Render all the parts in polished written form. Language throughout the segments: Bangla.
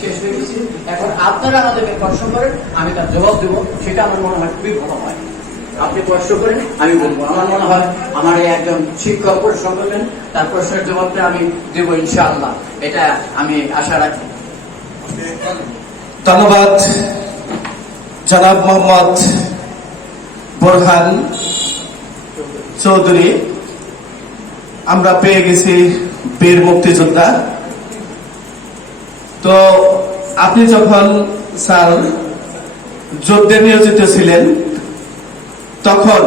শেষ হয়ে গেছে। এখন আপনারা আমাদেরকে প্রশ্ন করেন, আমি তার জবাব দেবো, সেটা আমার মনে হয় খুবই ভালো হয়। আপনি প্রশ্ন করেন, আমি বলবো। আমার মনে হয় আমার এই একজন শিক্ষক প্রশ্ন করবেন, তার প্রশ্নের জবাবটা আমি দেবো ইনশাআল্লাহ, এটা আমি আশা রাখি। ধন্যবাদ জনাব মোহাম্মদ বোরহান চৌধুরী। আমরা পেয়ে গেছি বীর মুক্তিযোদ্ধা। তো আপনি যখন স্যার যুদ্ধে নিয়োজিত ছিলেন তখন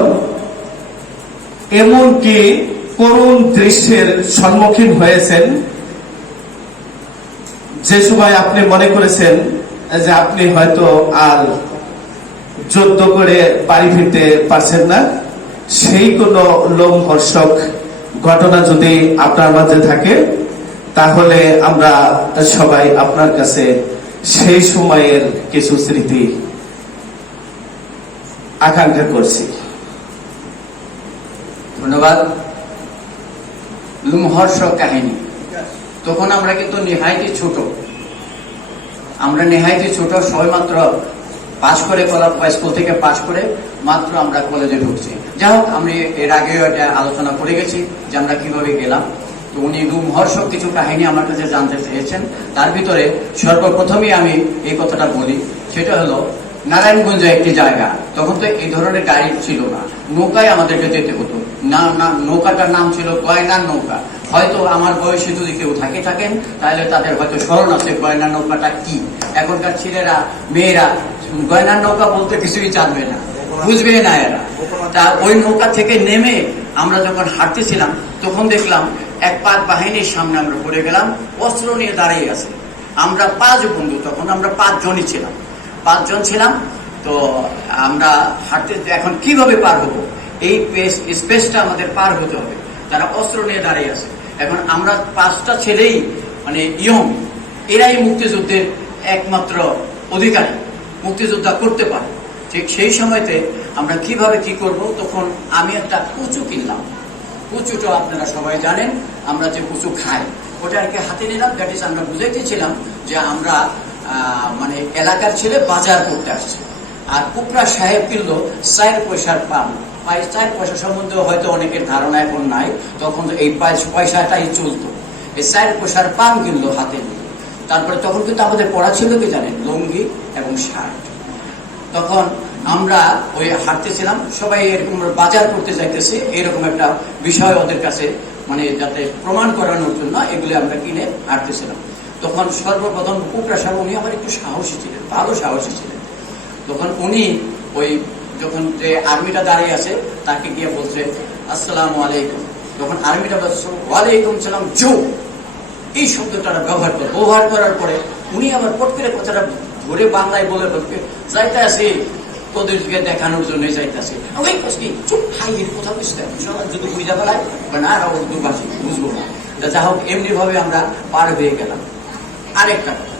এমন কি করুণ দৃশ্যের সম্মুখীন হয়েছেন যে সময় আপনি মনে করেছেন যে আপনি হয়তো আর যুদ্ধ করে বাড়ি ফিরতে পারছেন না? সেই কোনো লোমহর্ষক ঘটনা যদি আপনার মাঝে থাকে তাহলে আমরা সবাই আপনার কাছে সেই সময়ের কিছু স্মৃতি আকাঙ্ক্ষা করছি। ধন্যবাদ। লোমহর্ষক কাহিনী। তখন আমরা কিন্তু নেহাইতে ছোট, সবাই মাত্র পাশ করে, স্কুল থেকে পাশ করে মাত্র আমরা কলেজে ঢুকছি। যাই হোক, আমি এর আগেও এটা আলোচনা করে গেছি যে আমরা কিভাবে গেলাম। তো উনি লোমহর্ষক কিছু কাহিনী আমার কাছে জানতে চেয়েছেন। তার ভিতরে সর্বপ্রথমেই আমি এই কথাটা বলি, সেটা হলো নারায়ণগঞ্জে একটি জায়গা, তখন তো এই ধরনের গাড়ি ছিল না, নৌকায় আমাদেরকে যেতে হতো। নৌকাটার নাম ছিল গয়নার নৌকা। হয়তো আমার বয়সে যদি কেউ থাকেন তাহলে তাদের হয়তো স্মরণ আছে গয়নার নৌকাটা কি। এখনকার ছেলেরা মেয়েরা গয়নার নৌকা বলতে কিছুই জানবে না, বুঝবে না এরা। তা ওই নৌকা থেকে নেমে আমরা যখন হাঁটতেছিলাম তখন দেখলাম এক পাক বাহিনীর সামনে আমরা পড়ে গেলাম, অস্ত্র নিয়ে দাঁড়িয়ে আছে। আমরা 5 বন্ধু, তখন আমরা 5 জনই ছিলাম, 5 জন ছিলাম। তো আমরা হাঁটতে, এখন কিভাবে পার হবো, এই স্পেসটা আমাদের পার হতে হবে। তারা অস্ত্র নিয়ে দাঁড়িয়ে আছে। এখন আমরা 5টা ছেলেই মানে ইয়ং, এরাই মুক্তিযুদ্ধের একমাত্র অধিকারী, মুক্তিযোদ্ধা করতে পারে। ঠিক সেই সময়তে আমরা কিভাবে কি করব, তখন আমি একটা কুচু কিনলাম। কুচুটা আপনারা সবাই জানেন, আমরা যে কুচু খাই ওটা আর কি হাতে নিলাম। দ্যাট ইজ, আমরা বুঝাইতেছিলাম যে আমরা মানে এলাকার ছেলে বাজার করতে আসছে। আর কুপরা সাহেব কিনলো 4 পয়সার পান। 4 পয়সা সম্বন্ধে হয়তো অনেকের ধারণা এখন নাই, তখন এই পয়সাটাই চলতো। এই 4 পয়সার পান কিনলো হাতে নিয়ে। তারপরে তখন কিন্তু আমাদের পড়া ছিল কি জানেন, লুঙ্গি এবং শার্ট। তখন আমরা ওই হাঁটতেছিলাম, সবাই এরকম বাজার করতে যাইতেছে, এরকম একটা বিষয় ওদের কাছে মানে যাতে প্রমাণ করানোর জন্য এগুলি আমরা কিনে হাঁটতেছিলাম। তখন সর্বপ্রথম কুপরা সাহেব, উনি আমার একটু সাহসী ছিলেন, ভালো সাহসী ছিলেন। তখন উনি ওই যখন যে আর্মিটা দাঁড়িয়ে আছে তাকে গিয়ে বলছে আসসালামু আলাইকুম। তখন আর্মিটা বলছে ওয়ালাইকুম সালাম জো, এই শব্দটা ব্যবহার করার পরে উনি আবার পট করে কথাটা ধরে বাংলায় বলে যাইতে আসি তোদেরকে দেখানোর জন্য যাইতেছে। ওই চুপ হাই এর কথা বুঝতে যদি বুঝা ফেলায় না আর উর্দু ভাষী বুঝবো না। যা হোক, এমনি ভাবে আমরা পার হয়ে গেলাম। আরেকটা কথা,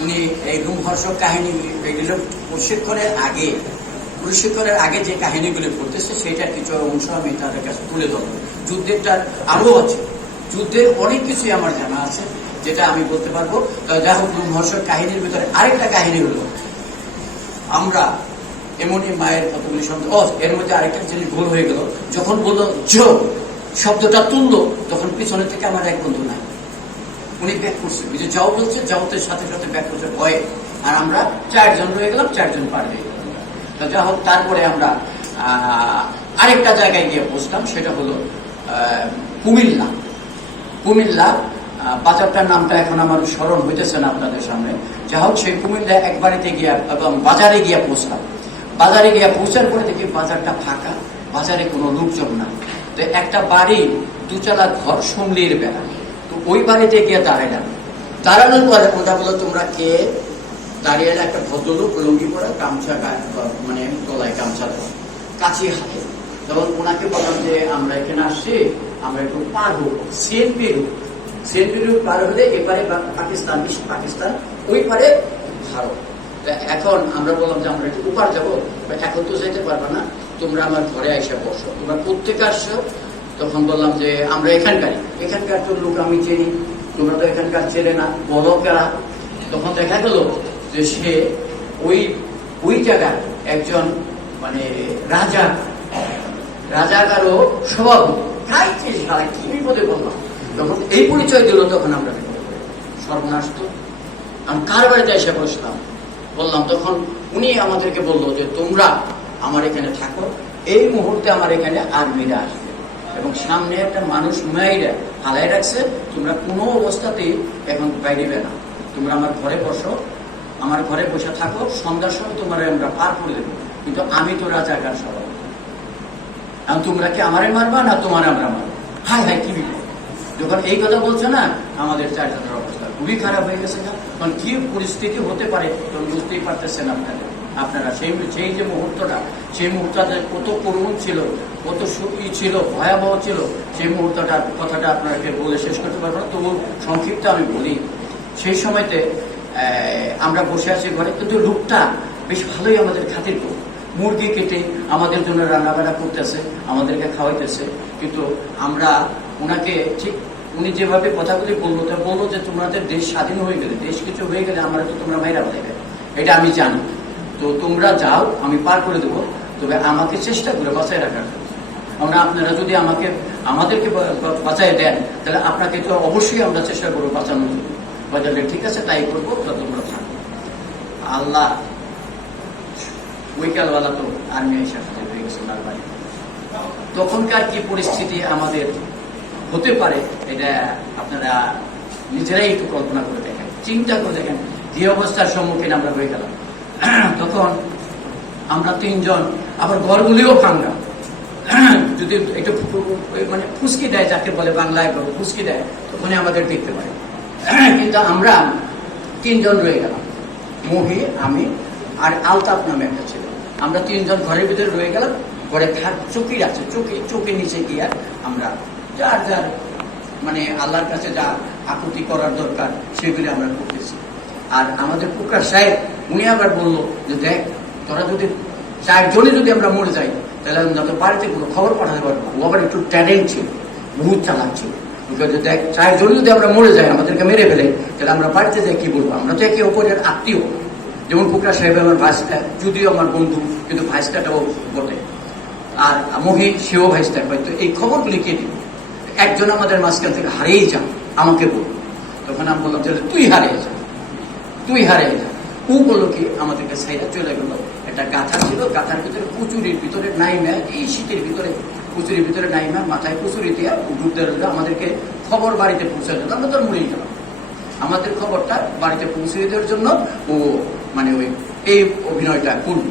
উনি এই লোমহর্ষক কাহিনীগুলি এগুলো প্রশিক্ষণের আগে যে কাহিনীগুলি পড়তেছে সেটার কিছু অংশ আমি তাদের কাছে তুলে ধরবো। যুদ্ধেরটার আরো আছে, যুদ্ধের অনেক কিছুই আমার জানা আছে যেটা আমি বলতে পারবো। যা হোক, লোমহর্ষক কাহিনীর ভিতরে আরেকটা কাহিনী হলো, আমরা এমনই মায়ের কতগুলি শব্দ, এর মধ্যে আরেকটা জিনিস ভুল হয়ে গেল। যখন বললো জো শব্দটা তুললো, তখন পিছনে থেকে আমার এক বন্ধু নাই, উনি ব্যাক করছে। যে যাও বলছে, যাওতের সাথে সাথে ব্যাক করছে ভয়ে। আর আমরা 4 জন রয়ে গেলাম, 4 জন পার হয়ে গেলাম। যা হোক, তারপরে আমরা আরেকটা জায়গায় গিয়ে পৌঁছলাম, সেটা হলো কুমিল্লা। বাজারটার নামটা এখন আমার স্মরণ হইতেছে না আপনাদের সামনে। যা হোক, সেই কুমিল্লা এক বাড়িতে গিয়ে এবং বাজারে গিয়ে পৌঁছলাম। বাজারে গিয়ে পৌঁছার পরে দেখি বাজারটা ফাঁকা, বাজারে কোনো লোকজন না। তো একটা বাড়ি, 2 চালা ঘর, সমলির বেড়া। তো ওই বাড়িতে গিয়ে দাঁড়ানোর পরে ওটা বলো তোমরা কে? দাঁড়িয়ে একটা ভদ্রলোক, লুঙ্গি পরা, গামছা মানে গলায় গামছা দেওয়া, কাছে হাতে। তখন ওনাকে বললাম যে আমরা এখানে আসছি, আমরা একটু পার হবো, সেন্ট্রি রুট পার হলে এপারে পাকিস্তান, ওই পারে ভারত। এখন আমরা বললাম যে আমরা একটু উপার যাবো, এখন তো যেতে পারবে না, তোমরা আমার ঘরে এসে বসো। তোমরা কোত্থেকে আসছো? তখন বললাম যে আমরা এখানকার তো লোক আমি চিনি, তোমরা তো এখানকার ছেলে না, বলো কারা? তখন দেখা গেল যে সে ওই ওই জায়গায় একজন মানে রাজাকারও সভাপতি। খাইছে সারা কি বিপদে বললাম, যখন এই পরিচয় দিল তখন আমরা সর্বনাশ। তো আমি কার বাড়িতে এসে বসলাম, বললাম, তখন উনি আমাদেরকে বললো যে তোমরা আমার এখানে থাকো, এই মুহূর্তে আমার এখানে আর্মিরা আসবে এবং সামনে একটা মানুষ মাইরা হালাই রাখছে, তোমরা কোনো অবস্থাতেই এখন বাইরে না, তোমরা আমার ঘরে বসো, আমার ঘরে বসে থাকো, সন্ধ্যার সময় তোমার আমরা পার করে দেবো, কিন্তু আমি তো রাজাকার সবাই, তোমরা কি আমারে মারবা না তোমার আমরা মারবো। হাই হাই কি বিপদ! যখন এই কথা বলছে না, আমাদের চারজনের অবস্থা খুবই খারাপ হয়ে গেছে। কারণ কি পরিস্থিতি হতে পারে তখন বুঝতেই পারতেছেন আপনারা সেই যে মুহূর্তটা, সেই মুহূর্তটা কত করুণ ছিল, কত সুখী ছিল, ভয়াবহ ছিল, সেই মুহূর্তটার কথাটা আপনাকে বলে শেষ করতে পারবো না, তবু সংক্ষিপ্ত আমি বলি। সেই সময়তে আমরা বসে আছি ঘরে, কিন্তু লোকটা বেশ ভালোই আমাদের খাতির করত, মুরগি কেটে আমাদের জন্য রান্নাবান্না করতেছে, আমাদেরকে খাওয়াইতেছে। কিন্তু আমরা ওনাকে ঠিক উনি যেভাবে কথাগুলি বললো, তা বললো যে তোমাদের দেশ স্বাধীন হয়ে গেলে, দেশ কিছু হয়ে গেলে আমরা তো তোমরা মাইরা দেবে, এটা আমি জানি, তো তোমরা যাও, আমি পার করে দেবো, তবে আমাকে চেষ্টা করে বাঁচায় রাখার জন্য। আপনারা যদি আমাদেরকে বাঁচায় দেন, তাহলে আপনাকে তো অবশ্যই আমরা চেষ্টা করবো বাঁচানোর জন্য। বাজারে ঠিক আছে, তাই করবো, তোমরা থাকবো। আল্লাহ বৈকালবেলা তো আর্মি এসে হয়ে গেছে ওনার বাড়ি। তখনকার কি পরিস্থিতি আমাদের হতে পারে, এটা আপনারা নিজেরাই একটু কল্পনা করে দেখেন, চিন্তা করে দেখেন যে অবস্থার সম্মুখীন আমরা হয়ে গেলাম। তখন আমরা তিনজন, আবার ঘরগুলিও ভাঙ্গা, যদি একটু মানে ফুসকি দেয়, যাকে বলে বাংলায় ফুসকি দেয়, তখনই আমাদের দেখতে পারে। কিন্তু আমরা তিনজন রয়ে গেলাম, মহি, আমি আর আলতাফ নামে একটা ছিল। আমরা তিনজন ঘরের ভিতরে রয়ে গেলাম। ঘরে চৌকি আছে, চৌকির নিচে গিয়ে আমরা যার যার মানে আল্লাহর কাছে যা আকুতি করার দরকার সেগুলি আমরা করতেছি। আর আমাদের পুকার সাহেব উনি আবার বললো যে দেখ, তোরা যদি চারজনে যদি আমরা মরে যাই, তাহলে আমরা বাড়িতে কোনো খবর পাঠাতে পারবো। ও আবার একটু ট্যালেন্ট ছিল, বহুত চালাক ছিল। দেখ, চারজনে যদি আমরা মরে যাই, আমাদেরকে মেরে ফেলে, তাহলে আমরা বাড়িতে যাই কি বলবো? আমরা তো একে অপরের আত্মীয়। যেমন পুকরা সাহেব আমার ভাইস্তা, যদিও আমার বন্ধু, কিন্তু ভাইস্তাটাও বটে। আর মহি, সেও ভাইস্তা। হয়তো এই খবরগুলি কে দিবে? একজন আমাদের মাঝখান থেকে হারিয়ে যান, আমাকে বলল। তখন আমি বললাম যে তুই হারিয়ে যা। ও বললো কি, আমাদেরকে সাইডে চলে গেল। একটা গাথা ছিল, গাথার ভিতরে কুচুরির ভিতরে নাইমা, এই শীতের ভিতরে কুচুরির ভিতরে নাইমা, মাথায় কুচুরি দিয়ে ঢুকতে রইল। আমাদেরকে খবর বাড়িতে পৌঁছে দিল, আমরা তো মরেই গেলাম। আমাদের খবরটা বাড়িতে পৌঁছে দেওয়ার জন্য ও মানে এই অভিনয়টা করল।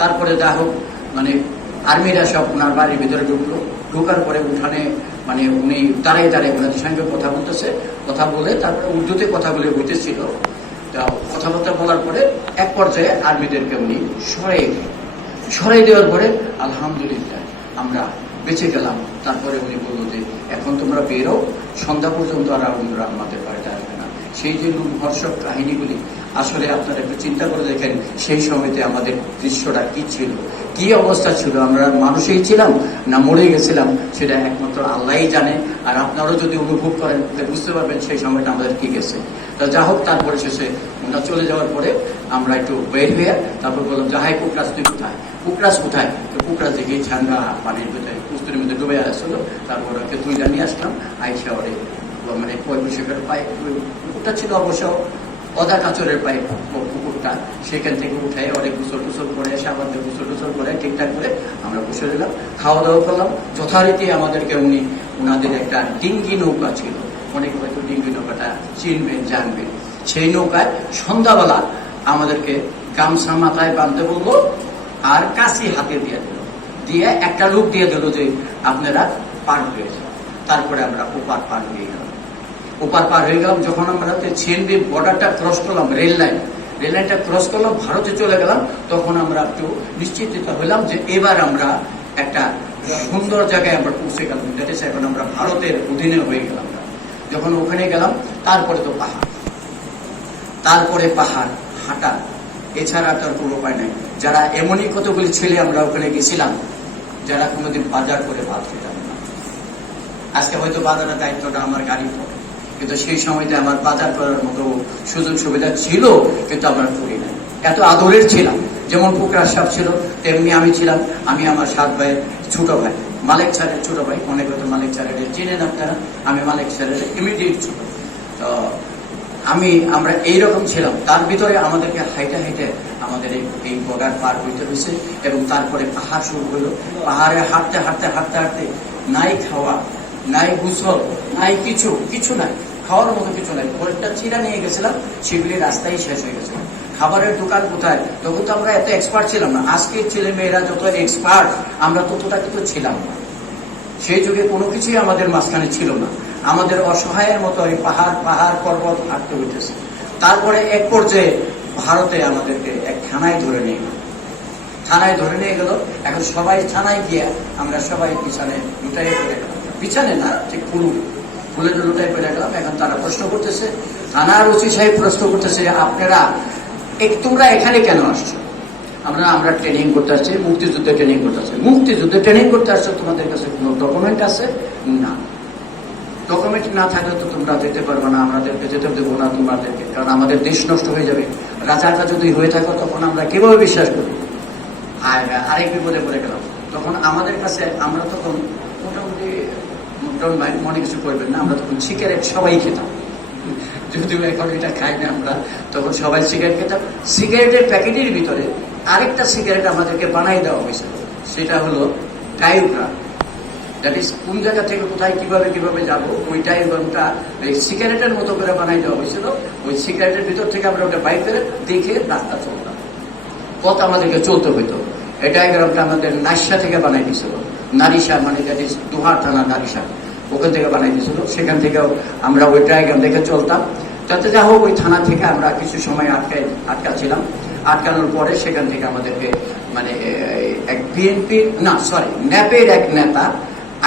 তারপরে যা হোক, মানে আর্মিরা সব ওনার বাড়ির ভিতরে ঢুকলো। ঢোকার পরে উঠানে মানে উনি দাঁড়ায় ওনাদের সঙ্গে কথা বলতেছে, কথা বলে তারপরে উর্দুতে কথা বলে হইতেছিল। কথাবার্তা বলার পরে এক পর্যায়ে আর্মিদেরকে উনি সরাই দেওয়ার পরে আলহামদুলিল্লাহ আমরা বেঁচে গেলাম। তারপরে উনি বললো যে এখন তোমরা বেরো, সন্ধ্যা পর্যন্ত আর আমরা আমাদের বাড়িতে আসবে না। সেই যে লোমহর্ষক কাহিনীগুলি আসলে আপনারা একটু চিন্তা করে দেখেন, সেই সময়তে আমাদের দৃশ্যটা কি ছিল, কি অবস্থা ছিল, আমরা মানুষই ছিলাম না মরে গেছিলাম, সেটা একমাত্র আল্লাহই জানে। আর আপনারাও যদি অনুভব করেন বুঝতে পারবেন সেই সময়টা আমাদের কি গেছে। তা যা হোক, তারপরে শেষে ওনারা চলে যাওয়ার পরে আমরা একটু বের হয়ে তারপর বললাম যে হাই পুকরাস তুই কোথায়? পুকরাস কোথায়? তো পুকরাস দেখি ঠান্ডা পানির ভিতরে কুস্তুরির মধ্যে ডুবে আসছিল। তারপর ওকে তুইটা নিয়ে আসলাম, আইসা ওরে মানে পয়সের পায়ে, পুকুরটা ছিল অবশ্য অদা কাচরের পায়ে পুকুরটা, সেখান থেকে উঠে অনেক গোসল টুসল করে এসে আবার গোসল টুসল করে ঠিকঠাক করে আমরা বসে দিলাম, খাওয়া দাওয়া করলাম। যথারীতি আমাদেরকে ওনাদের একটা ডিঙ্গি নৌকা ছিল, অনেক হয়তো ডিঙ্গি নৌকাটা চিনবেন জানবেন। সেই নৌকায় সন্ধ্যাবেলা আমাদেরকে গামছা মাথায় বাঁধতে বললো আর কাশি হাতে দিয়ে দিল, দিয়ে একটা লোক দিয়ে দিল যে আপনারা পার হয়ে যান। তারপরে আমরা ওপার পার হয়ে গেলাম। যখন আমরা ছিনবি বর্ডারটা ক্রস করলাম, রেল লাইনটা ক্রস করলাম, ভারতে চলে গেলাম, তখন আমরা একটু নিশ্চিত হলাম যে এবার আমরা একটা সুন্দর জায়গায় আমরা পৌঁছে গেলাম। এখন আমরা ভারতের অধীনে হয়ে গেলাম। যখন ওখানে গেলাম, তারপরে তো পাহাড় হাঁটা, এছাড়া তার কোনো উপায় নাই। যারা এমনই কতগুলি ছেলে আমরা ওখানে গেছিলাম যারা কোনোদিন বাজার করে ভাত খেতাম না। আজকে হয়তো বাজারের দায়িত্বটা আমার গাড়ি পড়ে, কিন্তু সেই সময়তে আমার বাজার করার মতো সুযোগ সুবিধা ছিল, কিন্তু আমরা করি না। এত আদরের ছিলাম, যেমন পুকরা সাহেব ছিল তেমনি আমি ছিলাম। আমি আমার 7 ভাইয়ের ছোট ভাই, মালিক স্যারের ছোট ভাই। অনেক হয়তো মালিক স্যারের চিনেন আপনারা, আমি মালিক স্যারের ইমিডিয়েট ছোট। তো আমরা এইরকম ছিলাম। তার ভিতরে আমাদেরকে হাইটে হাইটে আমাদের এই বর্ডার পার হইতে হয়েছে, এবং তারপরে পাহাড় শুরু হলো। পাহাড়ে হাঁটতে হাঁটতে হাঁটতে হাঁটতে নাই খাওয়া, নাই গোসল, নাই কিছু নাই, খাওয়ার মতো কিছু নাই। কয়েকটা চিরা নিয়ে গেছিলাম, সেগুলি রাস্তায় শেষ হয়ে গেছিল। খাবারের দোকান কোথায়? তখন তো আমরা এত এক্সপার্ট ছিলাম না। আজকের ছেলে মেয়েরা যত এক্সপার্ট, আমরা ততটা কিন্তু ছিলাম না। সেই যুগে কোনো কিছুই আমাদের মাঝখানে ছিল না। আমাদের অসহায়ের মতো এই পাহাড় পর্বত হাঁটতে হইতেছে। তারপরে এক পর্যায়ে ভারতে আমাদেরকে এক থানায় ধরে নিয়ে গেল। এখন সবাই থানায় গিয়ে আমরা সবাই পিছনে লুটাই পড়ে গেলাম। পিছনে না, ঠিক ফুলে লুটাই পড়ে গেলাম। এখন তারা প্রশ্ন করতেছে, থানার ওসি সাহেব প্রশ্ন করতেছে, তোমরা এখানে কেন আসছো? আমরা ট্রেনিং করতে আসছি, মুক্তিযুদ্ধে ট্রেনিং করতে আসছি। মুক্তিযুদ্ধে ট্রেনিং করতে আসছো, তোমাদের কাছে কোনো ডকুমেন্ট আছে? না। ডকুমেন্ট না থাকলে তো তোমরা যেতে পারবে না, আমাদেরকে যেতে দেবো না তোমাদেরকে, কারণ আমাদের দেশ নষ্ট হয়ে যাবে। রাজাটা যদি হয়ে থাকো তখন আমরা কিভাবে বিশ্বাস করি? আরেক বিপদে পড়ে গেলাম। তখন আমাদের কাছে, আমরা তখন মোটামুটি মনে কিছু করবেন না, আমরা তখন সিগারেট সবাই খেতাম। যদিও এখন এটা খাই না আমরা, তখন সবাই সিগারেট খেতাম। সিগারেটের প্যাকেটের ভিতরে আরেকটা সিগারেট আমাদেরকে বানাই দেওয়া হয়েছিল, সেটা হলো ডায়োগ্রাম। দ্যাট ইজ কোন জায়গা থেকে কোথায় কিভাবে যাবো, ওই ডায়োগ্রামটা সিগারেটের মতো করে বানাই দেওয়া হয়েছিল। ওই সিগারেটের ভিতর থেকে আমরা ওটা বাইর করে দেখে রাস্তা চলতাম, পথ আমাদেরকে চলতে হইতো। এই ডায়োগ্রামটা আমাদের নারিশা থেকে বানাই দিয়েছিল। নারিশা মানে দ্যাট ইজ দোহার থানা নারিশা, ওখান থেকে বানাই দিয়েছিল। সেখান থেকেও আমরা ওই ডায়াগ্রাম দেখে চলতাম। তাতে যা হোক, ওই থানা থেকে আমরা কিছু সময় আটকাছিলাম। আটকানোর পরে সেখান থেকে আমাদেরকে এক ন্যাপের এক নেতা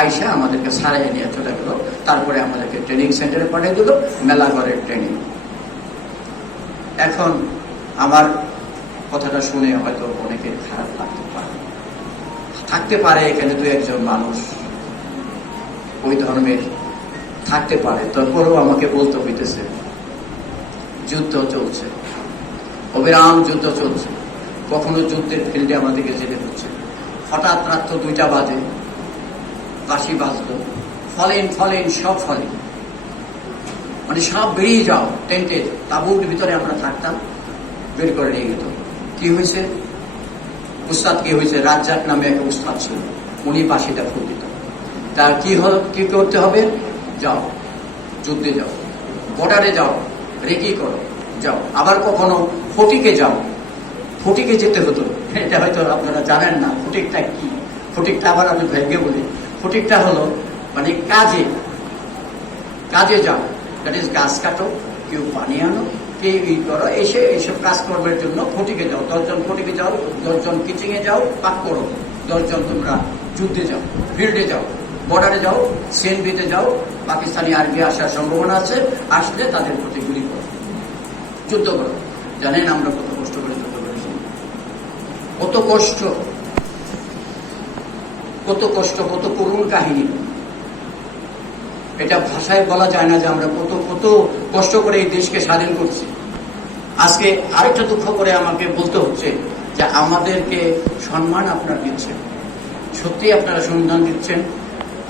আইসা আমাদেরকে সারাই নিয়ে চলে গেল। তারপরে আমাদেরকে ট্রেনিং সেন্টারে পাঠিয়ে দিল, মেলাঘরের ট্রেনিং। এখন আমার কথাটা শুনে হয়তো অনেকের খারাপ থাকতে পারে, এখানে 2-1 মানুষ ওই ধর্মের থাকতে পারে। তারপরেও আমাকে বলতে হইতেছে, যুদ্ধ চলছে, অবিরাম যুদ্ধ চলছে। কখনো যুদ্ধের ফিল্ডে আমাদেরকে যেতে হচ্ছে। হঠাৎ রাত্র 2টা বাজে, বাঁশি বাজলো, ফলেন সব ফলেন, সব বেরিয়ে যাও। টেন্টের তাঁবুর ভিতরে আমরা থাকতাম, বের করে নিয়ে যেত। কি হয়েছে? উস্তাদ কি হয়েছে? রাজ্জাক নামে এক উস্তাদ ছিল, উনি বাঁশিটা ফুল দিত। তার কি করতে হবে? যাও, যুদ্ধে যাও, বর্ডারে যাও, রেকি করো, যাও। আবার কখনো ফটিকে যাও, ফটিকে যেতে হতো। এটা হয়তো আপনারা জানেন না, ফটিকটা কি। ফটিকটা আবার আমি ভেঙে বলি, ফটিকটা হলো কাজে যাও, দ্যাট ইজ গাছ কাটো, কেউ পানি আনো, কেউ করো, এইসব কাজকর্মের জন্য ফটিকে যাও। 10 জন ফটিকে যাও, 10 জন কিচিংয়ে যাও, পাক করো, 10 জন তোমরা যুদ্ধে যাও, ফিল্ডে যাও, বর্ডারে যাও, সিএনবিতে যাও। পাকিস্তানি আর্মি আসার সম্ভাবনা আছে, আসলে তাদের প্রতি গুলি করো, যুদ্ধ করো। জানেন আমরা কত কষ্ট করে যুদ্ধ করেছি, কত কষ্ট, কত করুণ কাহিনী। এটা ভাষায় বলা যায় না যে আমরা কত কষ্ট করে এই দেশকে স্বাধীন করছি। আজকে আরেকটা দুঃখ করে আমাকে বলতে হচ্ছে যে আমাদেরকে সম্মান আপনারা দিচ্ছেন, সত্যি আপনারা সম্মান দিচ্ছেন।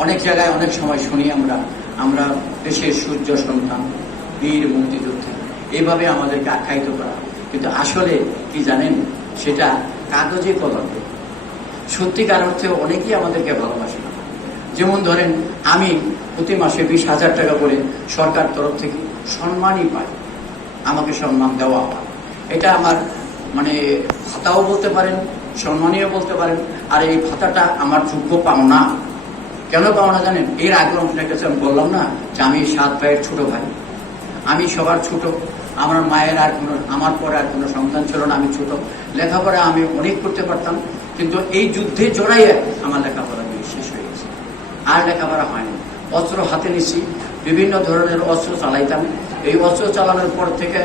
অনেক জায়গায় অনেক সময় শুনি আমরা দেশের সূর্য সন্তান, বীর মুক্তিযোদ্ধা, এইভাবে আমাদেরকে আখ্যায়িত করা। কিন্তু আসলে কি জানেন, সেটা কাগজে কলমে। সত্যিকার অর্থে অনেকেই আমাদেরকে ভালোবাসে না। যেমন ধরেন, আমি প্রতি মাসে 20,000 টাকা করে সরকার তরফ থেকে সম্মানই পাই, আমাকে সম্মান দেওয়া হয়। এটা আমার ভাতাও বলতে পারেন, সম্মানীয় বলতে পারেন। আর এই ভাতাটা আমার যোগ্য পাওনা। কেন পাওনা জানেন? এর আগে আপনার কাছে আমি বললাম না যে আমি 7 ভাইয়ের ছোট ভাই, আমি সবার ছোট। আমার মায়ের আমার পরে আর কোনো সন্তান ছিল না, আমি ছোট। লেখাপড়া আমি অনেক করতে পারতাম, কিন্তু এই যুদ্ধে জড়াইয়ে আমার লেখাপড়া শেষ হয়ে গেছে, আর লেখাপড়া হয়নি। অস্ত্র হাতে নিছি, বিভিন্ন ধরনের অস্ত্র চালাইতাম। এই অস্ত্র চালানোর পর থেকে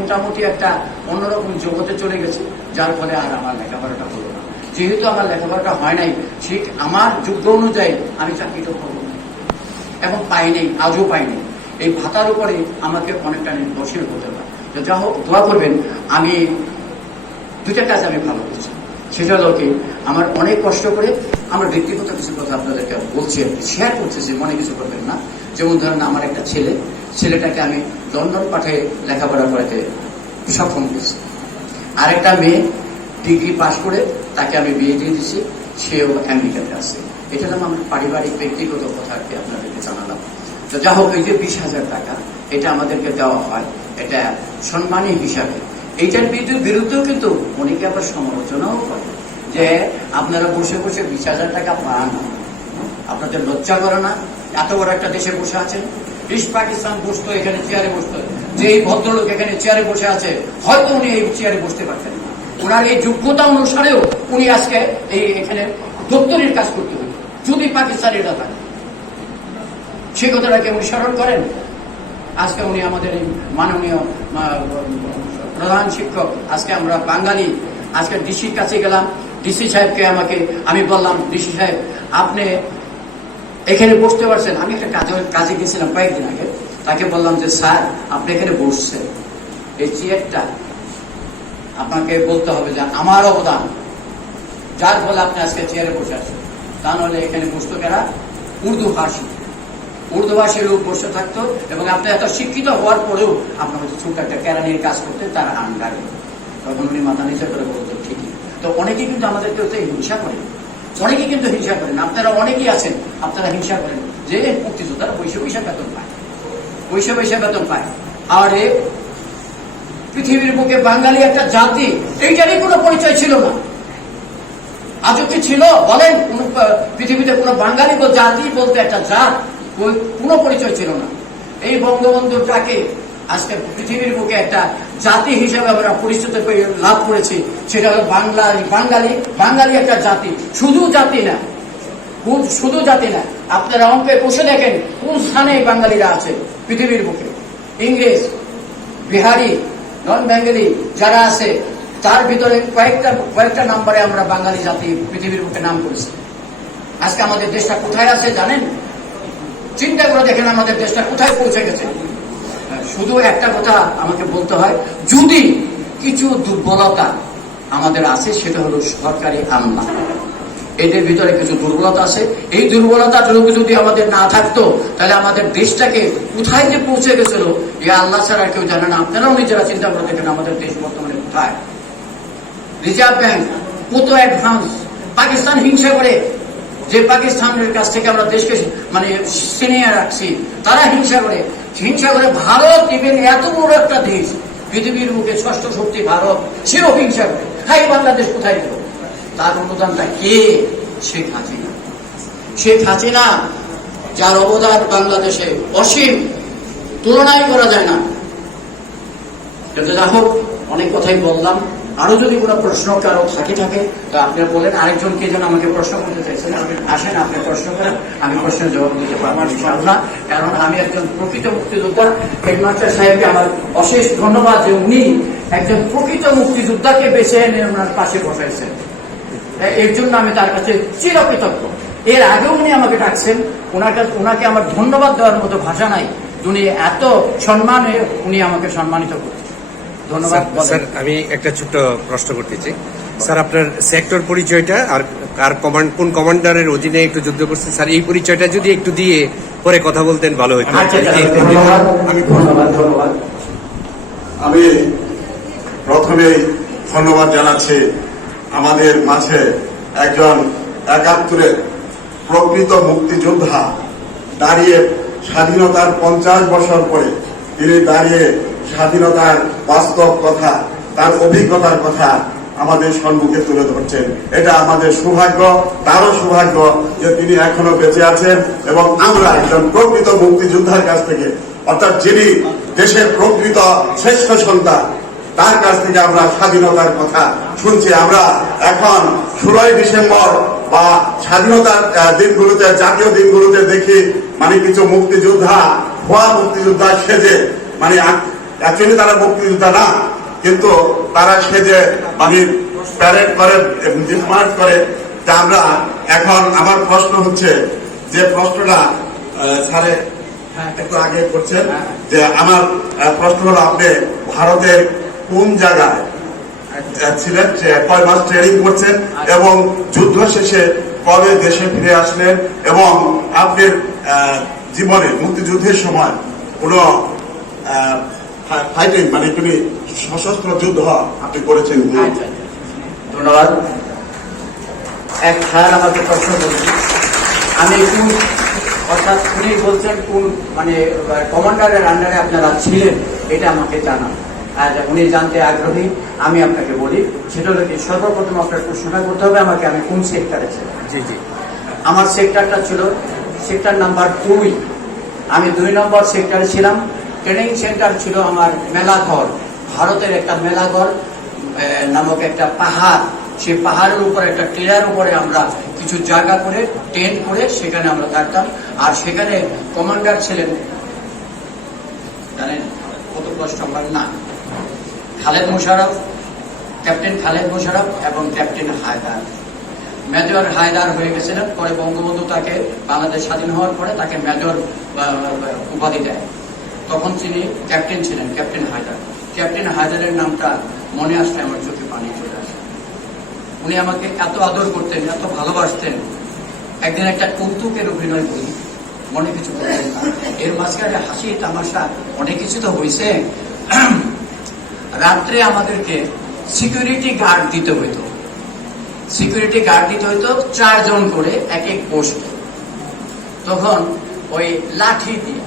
মোটামুটি একটা অন্যরকম জগতে চলে গেছে, যার ফলে আর আমার লেখাপড়াটা হলো না। যেহেতু আমার লেখাপড়াটা হয় নাই, ঠিক আমার যোগ্য অনুযায়ী আমি চাকরিটা করবো না, এবং পাই নাই, আজও পাইনি। এই ভাতার উপরে আমাকে অনেকটা নির্ভরশীল হতে হয়। তো যা হোক, দোয়া করবেন। আমি দুটা কাজ আমি ভালো করছি, সেটা হলো কি, আমার অনেক কষ্ট করে আমার ব্যক্তিগত কিছু কথা আপনাদেরকে বলছি, শেয়ার করতেছি, মনে কিছু করবেন না। যেমন ধরেন, আমার একটা ছেলেটাকে আমি লন্ডন পাঠিয়ে লেখাপড়া করাতে সক্ষম হয়েছি। আরেকটা মেয়ে ডিগ্রি পাশ করে তাকে আমি বিয়ে দিয়ে দিচ্ছি, সেও আমেরিকাতে আছে। এটা হলাম আমার পারিবারিক ব্যক্তিগত কথা আর কি আপনাদেরকে জানালাম। তো যা হোক, এই যে 20,000 টাকা এটা আমাদেরকে দেওয়া হয়, এটা সম্মানী হিসাবে। এইটার বিরুদ্ধেও কিন্তু অনেকে আবার সমালোচনাও করে যে আপনারা বসে বসে 20,000 টাকা পান, আপনাদের লজ্জা করে না? এত বড় একটা দেশে বসে আছেন। ইস্ট পাকিস্তান বসতো, এখানে চেয়ারে বসতো, যে এই ভদ্রলোক এখানে চেয়ারে বসে আছে, হয়তো উনি এই চেয়ারে বসতে পারতেন না। ওনার এই যোগ্যতা অনুসারেও উনি আজকে এখানে দপ্তরের কাজ করতে হতো যদি পাকিস্তানিরা থাকে। সে কথাটাকে উনি স্মরণ করেন। আজকে উনি আমাদের এই মাননীয় প্রধান শিক্ষক, আজকে আমরা বাঙালি। আজকে ডিসির কাছে গেলাম, ডিসি সাহেবকে আমি বললাম, ডিসি সাহেব আপনি এখানে বসতে পারছেন? আমি একটা কাজে গেছিলাম কয়েকদিন আগে, তাকে বললাম যে স্যার আপনি এখানে বসছেন, এই চেয়ারটা আপনাকে বলতে হবে যে আমার অবদান, যার ফলে আপনি আজকে চেয়ারে বসে আছেন। তা নাহলে এখানে বসতো কারা? উর্দুভাষী লোক বসে থাকতো, এবং আপনি এত শিক্ষিত হওয়ার পরেও আপনার ছোট একটা কেরানির কাজ করতে তার আন্ডারে। তখন উনি মাথা নিচে করে বলতো ঠিকই। তো অনেকেই কিন্তু আমাদেরকে হিংসা করেন, অনেকেই কিন্তু হিংসা করেন। আপনারা অনেকেই আছেন, আপনারা হিংসা করেন যে মুক্তিযোদ্ধারা পয়সা বেতন পায়, পয়সা বেতন পায়। আর পৃথিবীর বুকে বাঙালি একটা জাতি, এইটারই কোনো পরিচয় ছিল না। আজও কি ছিল বলেন? পৃথিবীতে কোনো বাঙালি জাতি বলতে একটা জাত কোনো পরিচয় ছিল না। এই বঙ্গবন্ধুটাকে আজকে পৃথিবীর বুকে একটা জাতি হিসেবে আমরা পরিচিতি লাভ করেছি, সেটা হলো বাঙালি একটা জাতি। শুধু জাতি না, আপনারা অঙ্কে বসে দেখেন কোন স্থানে বাঙালিরা আছে পৃথিবীর বুকে। ইংরেজ, বিহারি, নন বেঙ্গলি যারা আছে, তার ভিতরে কয়েকটা নাম্বারে আমরা বাঙালি জাতি পৃথিবীর বুকে নাম করেছি। আজকে আমাদের দেশটা কোথায় আছে জানেন? চিন্তা করে দেখেন আমাদের দেশটা কোথায় পৌঁছে গেছে। শুধু একটা কথা আমাকে বলতে হয়, যদি কিছু দুর্বলতা আমাদের আছে, সেটা হলো সরকারি আমলা। এদের ভিতরে কিছু দুর্বলতা আছে। এই দুর্বলতাটুকু যদি আমাদের না থাকতো, তাহলে আমাদের দেশটাকে কোথায় যে পৌঁছে গেছিল এ আল্লাহ ছাড়া কেউ জানে না। আপনারাও নিজেরা চিন্তা করে দেখেন আমাদের দেশ বর্তমানে কোথায়। রিজার্ভ ব্যাংক কত অ্যাডভান্স। পাকিস্তান হিংসা করে, যে পাকিস্তানের কাছ থেকে আমরা দেশকে ছিনিয়ে রাখছি, তারা হিংসা করে ভারত, ইভেন এত বড় একটা দেশ, পৃথিবীর মুখে ষষ্ঠ শক্তি ভারত, সেও হিংসা করে। হাই বাংলাদেশ কোথায় গেল? তার অনুদানটা কে? শেখ হাসিনা, যার অবদান বাংলাদেশে অসীম, তুলনাই করা যায় না। যা হোক, অনেক কথাই বললাম। আরো যদি কোনো প্রশ্ন কারো থাকে তো আপনারা বলেন। আরেকজনকে যেন আমাকে প্রশ্ন করতে চাইছেন, আসেন আপনি প্রশ্ন করেন, আমি প্রশ্নের জবাব দিতে পারবো ইনশাআল্লাহ। কারণ আমি একজন প্রকৃত মুক্তিযোদ্ধা। হেডমাস্টার সাহেবকে আমার অশেষ ধন্যবাদ যে উনি একজন প্রকৃত মুক্তিযোদ্ধাকে বেছে এনে ওনার পাশে বসাইছেন। এর জন্য আমি তার কাছে চিরকৃতজ্ঞ। এর আগেও উনি আমাকে ডাকছেন, ওনাকে আমার ধন্যবাদ দেওয়ার মতো ভাষা নাই। উনি এত সম্মানে উনি আমাকে সম্মানিত করছেন। ধন্যবাদ স্যার। আমি একটা ছোট্ট প্রশ্ন করতে চাই স্যার, আপনার সেক্টর পরিচয়টা আর কোন কমান্ডারের অধীনে একটু যুদ্ধ করছেন স্যার, এই পরিচয়টা যদি একটু দিয়ে পরে কথা বলতেন ভালো হতো। আমি প্রথমেই ধন্যবাদ জানাচ্ছি আমাদের মাঝে একজন ৭১-এর প্রকৃত মুক্তিযোদ্ধা দাঁড়িয়ে স্বাধীনতার 50 বছর পরে তিনি দাঁড়িয়ে স্বাধীনতার বাস্তব কথা, তার অভিজ্ঞতার কথা আমাদের সম্মুখে তুলে ধরছেন। এটা আমাদের সৌভাগ্য, তারও সৌভাগ্য যে তিনি এখনো বেঁচে আছেন এবং আমরা একজন প্রকৃত মুক্তিযোদ্ধার কাছ থেকে, অর্থাৎ যিনি দেশের প্রকৃত শ্রেষ্ঠ সন্তান, তার কাছ থেকে আমরা স্বাধীনতার কথা শুনছি। আমরা এখন 16ই ডিসেম্বর বা স্বাধীনতার দিনগুলোতে, জাতীয় দিনগুলোতে দেখি কিছু মুক্তিযোদ্ধা, ভুয়া মুক্তিযোদ্ধা সেজে, অ্যাকচুয়ালি তারা মুক্তিযোদ্ধা না, কিন্তু তারা সেজে প্যারেড করে, ডিসমার্চ করে। তা আমরা এখন, আমার প্রশ্ন হচ্ছে যে প্রশ্নটা স্যারে হ্যাঁ। একটু আগে করছেন হ্যাঁ। যে আমার প্রশ্ন হলো আপনি ভারতের কোন জায়গায় ছিলেন, যে কয় মাস ট্রেনিং করছেন এবং যুদ্ধ শেষে কবে দেশে ফিরে আসলেন এবং আপনার জীবনে মুক্তিযুদ্ধের সময় কোন ফাইটিং মানে তুমি সশস্ত্র যুদ্ধ আপনি করেছেন? আচ্ছা, আচ্ছা। ধন্যবাদ। এক স্যার আমাকে প্রশ্ন করছি, আমি কোন, অর্থাৎ উনি বলছেন কোন মানে কমান্ডারের আন্ডারে আপনারা ছিলেন, এটা আমাকে জানান। আর উনি জানতে আগ্রহী, আমি আপনাকে বলি। সেটা হলো কি, সর্বপ্রথম আপনার প্রশ্নটা করতে হবে আমাকে, আমি কোন সেক্টরে ছিলাম। জি জি। আমার সেক্টরটা ছিল সেক্টর নাম্বার 2। আমি 2 নম্বর সেক্টরে ছিলাম। ট্রেনিং সেন্টার ছিল আমার মেলাঘর, ভারতের একটা মেলাঘর নামক একটা পাহাড়। সেই পাহাড়ের উপরে একটা টিলার উপরে আমরা কিছু জায়গা করে টেন্ট করে সেখানে আমরা থাকতাম। আর সেখানে কমান্ডার ছিলেন, জানেন কত কষ্ট আমার না, খালেদ মোশাররফ, ক্যাপ্টেন খালেদ মোশাররফ এবং ক্যাপ্টেন হায়দার। মেজর হায়দার হয়ে গেছিলেন, পরে বঙ্গবন্ধু তাকে বাংলাদেশ স্বাধীন হওয়ার পরে তাকে মেজর উপাধি দেয়। তখন তিনি ক্যাপ্টেন ছিলেন, ক্যাপ্টেন হায়দার। ক্যাপ্টেন হায়দারের নামটা মনে আসলে আমার চোখে পানি চলে আসে। উনি আমাকে এত আদর করতেন, এত ভালোবাসতেন। একদিন একটা কৌতুকের অভিনয় করি, মনে কিছু করতেন না, এর মাঝখানে হাসি তামাশা অনেক কিছু তো হয়েছে। রাত্রে আমাদেরকে সিকিউরিটি গার্ড দিতে হইতো, সিকিউরিটি গার্ড দিতে হইতো 4 জন করে এক এক পোস্ট। তখন ওই লাঠি দিয়ে,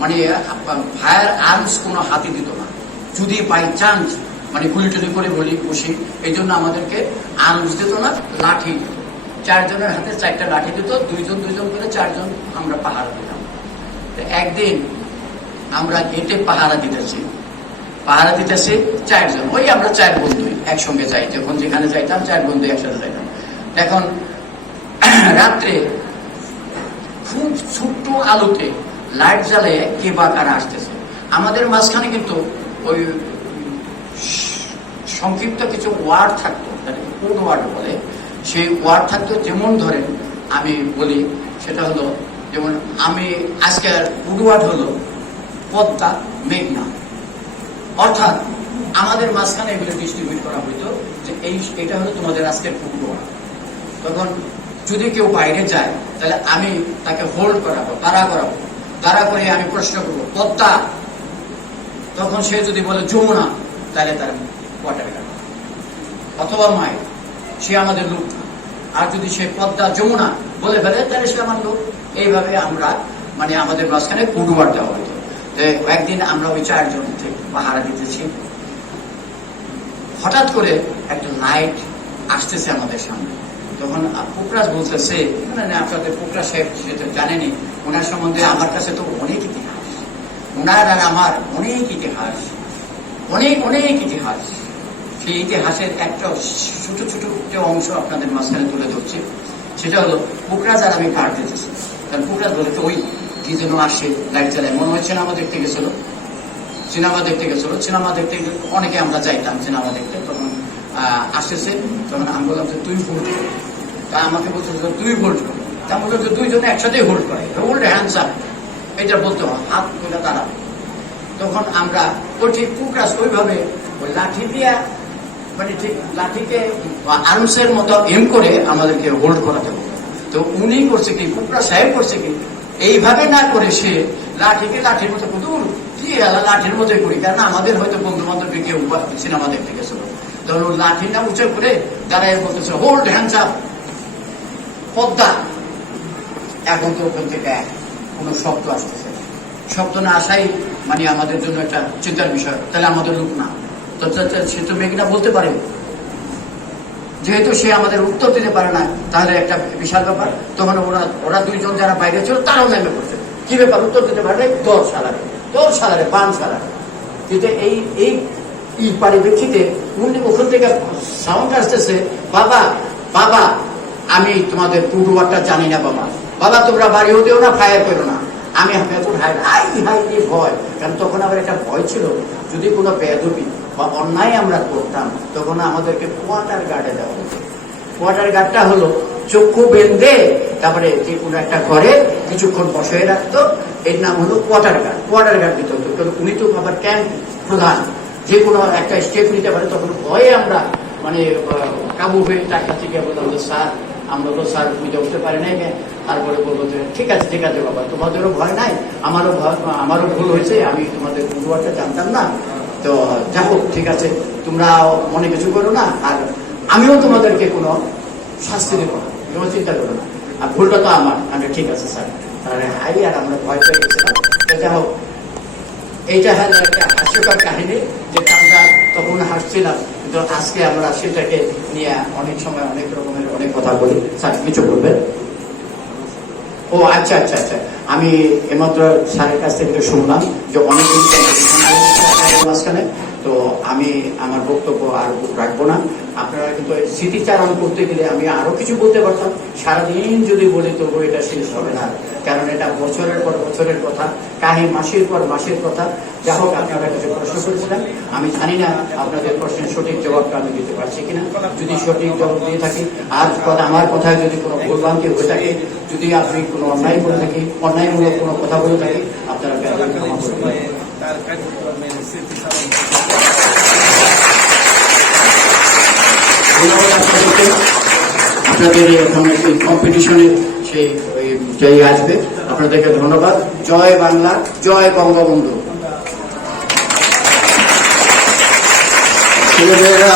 মানে ফায়ার আর্মস কোনো হাতে দিত না, যদি বাই চান্স মানে গুলি টুলি করে বলি বসি, এই জন্য আমাদেরকে আর্মস দিত না, লাঠি দিত। 4 জনের হাতে 4টা লাঠি দিত, 2 জন 2 জন করে 4 জন আমরা পাহারা দিতাম। একদিন আমরা গেটে পাহারা দিতেছি 4 জন, ওই আমরা 4 বন্ধু একসঙ্গে যাই, যখন যেখানে যাইতাম 4 বন্ধু একসাথে যাইতাম। এখন রাত্রে খুব ছোট্ট আলোতে লাইট জ্বালিয়ে কে বা কারা আসতেছে। আমাদের মাঝখানে কিন্তু ওই সংক্ষিপ্ত কিছু ওয়ার্ড থাকতো, কোড ওয়ার্ড বলে, সেই ওয়ার্ড থাকতো। যেমন ধরেন আমি বলি, সেটা হলো যেমন আমি আজকের কোড ওয়ার্ড হলো পদ্মা মেঘনা, অর্থাৎ আমাদের মাঝখানে এগুলো ডিস্ট্রিবিউট করা হইতো যে এটা হলো তোমাদের আজকের কোড ওয়ার্ড। তখন যদি কেউ বাইরে যায় তাহলে আমি তাকে হোল্ড করাবো, দাঁড়া করাবো, দাঁড়া করে আমি প্রশ্ন করবো পদ্মা, তখন সে যদি বলে যমুনা তাহলে তার কোয়ার্টার গার্ড অথবা মায়ের, সে আমাদের লোক। আর যদি সে পদ্মা যমুনা বলে ফেলে তাহলে সে আমার লোক। এইভাবে আমরা মানে আমাদের মাঝখানে কোড ওয়ার্ড দেওয়া হইতো। একদিন আমরা ওই 4 জন পাহারা দিতেছি, হঠাৎ করে একটা লাইট আসতেছে আমাদের সামনে। তখন পোকরাজ বলতেছে, আপনাদের পোকরাজ সাহেব সেটা জানেনি, ওনার সম্বন্ধে আমার কাছে তো অনেক ইতিহাস, ওনার আর আমার অনেক ইতিহাস, অনেক অনেক ইতিহাস। সেই ইতিহাসের একটা ছোট ছোট একটা অংশ আপনাদের মাঝখানে তুলে ধরছে। সেটা হলো পোকরাজ আর আমি গার্ড দিতেছি। কারণ পোকরাজ বলে ওই কি যেন আসে লাইট জ্বালায়, মনে হয় সিনেমা দেখতে গেছিল, সিনেমা দেখতে গেছিল, সিনেমা দেখতে অনেকে আমরা যাইতাম সিনেমা দেখতে। তখন আসতেছে, তখন আমি বললাম যে তুই ভোল্ট কর, তা আমাকে বলছে তুই ভোল্ট কর। তা বললো যে 2 জনে একসাথে হোল্ড করে, হোল্ড হ্যান্ডস আপ, এটা বলতে হয়, হাত তুলে দাঁড়াবে। তখন আমরা ওই ঠিক পুকরাস ওইভাবে ওই লাঠি দিয়া মানে ঠিক লাঠিকে আর্মসের মতো এম করে আমাদেরকে হোল্ড করাতে হবে। তো উনি করছে কি, পুকরাস সাহেব করছে কি, এইভাবে না করে সে লাঠিকে লাঠির মতো দূর কি লাঠির মতোই করি, কারণ আমাদের হয়তো বন্ধু বান্ধবকে কেউ সিনেমা দেখতে গেছিল। তখন ওর লাঠি না উঁচু করে দাঁড়ায় বলতেছে হোল্ড হ্যান্ডস আপ পদ্মা। এখন তো ওখান থেকে কোনো শব্দ আসতেছে, শব্দ না আসাই মানে আমাদের জন্য একটা চিন্তার বিষয়। তাহলে আমাদের লোক না, তো সে তো মেঘনা বলতে পারে, যেহেতু সে আমাদের উত্তর দিতে পারে না, তাহলে একটা বিশাল ব্যাপার। তখন ওরা 2 জন যারা বাইরে ছিল তারাও নেমে পড়ছে, কি ব্যাপার উত্তর দিতে পারে, 10 সালারে 5 সালারে। কিন্তু এই পরিপ্রেক্ষিতে ওখান থেকে সাউন্ড আসতেছে, বাবা বাবা আমি তোমাদের কোড ওয়ার্ডটা জানি না, বাবা বাবা তোমরা বাড়ি হতেও না, ফায়ার করো না। আমি ভয়, কারণ তখন আবার একটা ভয় ছিল, যদি কোনো বেয়াদবি বা অন্যায় আমরা করতাম তখন আমাদেরকে কোয়ার্টার গার্ডে দেওয়া হতো। কোয়ার্টার গার্ডটা হলো চক্ষু বেঁধে তারপরে যে কোনো একটা ঘরে কিছুক্ষণ বসিয়ে রাখতো, এর নাম হলো কোয়ার্টার গার্ড দিতে হতো। কারণ উনি তো আবার ক্যাম্প প্রধান, যে কোনো একটা স্টেপ নিতে পারে। তখন ভয়ে আমরা মানে কাবু হয়ে টাকা থেকে বললাম যে স্যার আমরা তো স্যার বুঝে উঠতে পারি নাই। তারপরে বলবো যে ঠিক আছে বাবা, তোমাদেরও ভয় নাই, আমারও ভুল হয়েছে, আমি তোমাদের গুরুবারটা জানতাম না। তো যাই হোক, ঠিক আছে, তোমরা মনে কিছু করো না, আর আমিও তোমাদেরকে কোনো শাস্তি দেবো না, কোনো চিন্তা করো না, আর ভুলটা তো আমার। আমি ঠিক আছে স্যার, তাহলে হাই, আর আমরা ভয় পেয়ে গেছিলাম। যাই হোক, এইটা হলো একটা হাস্যকর কাহিনী, যেটা আমরা তখন হাসছিলাম, কিন্তু আজকে আমরা সেটাকে নিয়ে অনেক সময় অনেক রকমের অনেক কথা বলি। স্যার কিছু বলবেন? ও আচ্ছা, আমি এমাত্র স্যারের কাছ থেকে শুনলাম যে অনেক মাঝখানে, তো আমি আমার বক্তব্য আর রাখবো না। আপনারা কিন্তু স্মৃতিচারণ করতে গেলে আমি আরো কিছু বলতে পারতাম, সারাদিন যদি বলি তবু এটা শেষ হবে না, কারণ এটা বছরের পর বছরের কথা, কাহিনী মাসের পর মাসের কথা। যা হোক, আপনারা কিছু প্রশ্ন করেছিলেন, আমি জানি না আপনাদের প্রশ্নের সঠিক জবাবটা আমি দিতে পারছি কিনা। যদি সঠিক জবাব দিয়ে থাকি, আর আমার কথায় যদি কোনো ভুলভ্রান্তি হয়ে থাকে, যদি আপনি কোনো অন্যায় করে থাকি, অন্যায়মূলক কোনো কথা বলে থাকি, আপনারা ক্ষমা করবেন। আপনাদের এখন এই কম্পিটিশনে সেই আসবে, আপনাদেরকে ধন্যবাদ। জয় বাংলা, জয় বঙ্গবন্ধু। ছেলেমেয়েরা